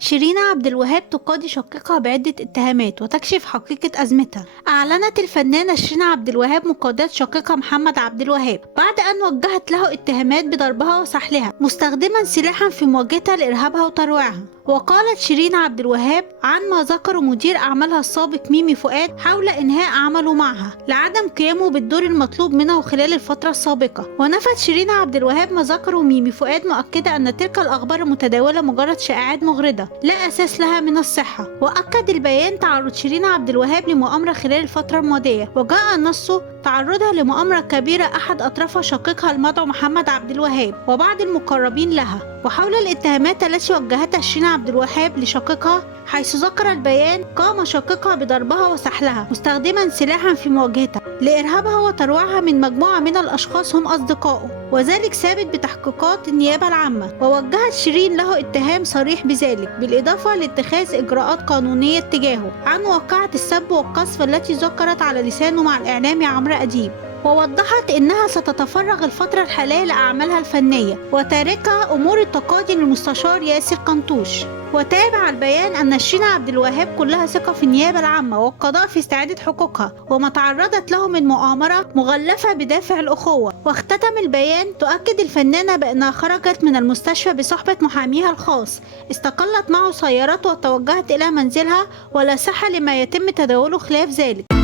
شيرين عبد الوهاب تقاضي شقيقها بعدة اتهامات وتكشف حقيقة أزمتها. أعلنت الفنانة شيرين عبد الوهاب مقاضاة شقيقها محمد عبد الوهاب بعد أن وجهت له اتهامات بضربها وسحلها مستخدما سلاحا في مواجهتها لإرهابها وترويعها. وقالت شيرين عبد الوهاب عن ما ذكره مدير أعمالها السابق ميمي فؤاد حول إنهاء عمله معها لعدم قيامه بالدور المطلوب منه خلال الفترة السابقة. ونفت شيرين عبد الوهاب ما ذكره ميمي فؤاد مؤكدة أن تلك الأخبار المتداولة مجرد شائعات مغردة لا أساس لها من الصحة. وأكد البيان تعرض شيرين عبد الوهاب لمؤامرة خلال الفترة الماضية، وجاء النص تعرضها لمؤامرة كبيرة أحد أطرافها شقيقها المدعو محمد عبد الوهاب وبعض المقربين لها. وحول الاتهامات التي وجهتها شيرين عبد الوهاب لشقيقها، حيث ذكر البيان قام شقيقها بضربها وسحلها مستخدما سلاحا في مواجهتها لإرهابها وترويعها من مجموعة من الأشخاص هم أصدقائه، وذلك ثابت بتحقيقات النيابة العامة. ووجهت شيرين له اتهام صريح بذلك، بالإضافة لاتخاذ إجراءات قانونية تجاهه عن واقعة السب والقذف التي ذكرت على لسانه مع الإعلامي عمرو أديب. ووضحت إنها ستتفرغ الفترة الحالية لأعمالها الفنية وتاركة أمور التقاضي للمستشار ياسر قنطوش. وتابع البيان أن شيرين عبد الوهاب كلها ثقة في النيابة العامة والقضاء في استعادة حقوقها وما تعرضت له من مؤامرة مغلفة بدافع الأخوة. واختتم البيان تؤكد الفنانة بأنها خرجت من المستشفى بصحبة محاميها الخاص، استقلت معه سيارته وتوجهت إلى منزلها ولا صحة لما يتم تداوله خلاف ذلك.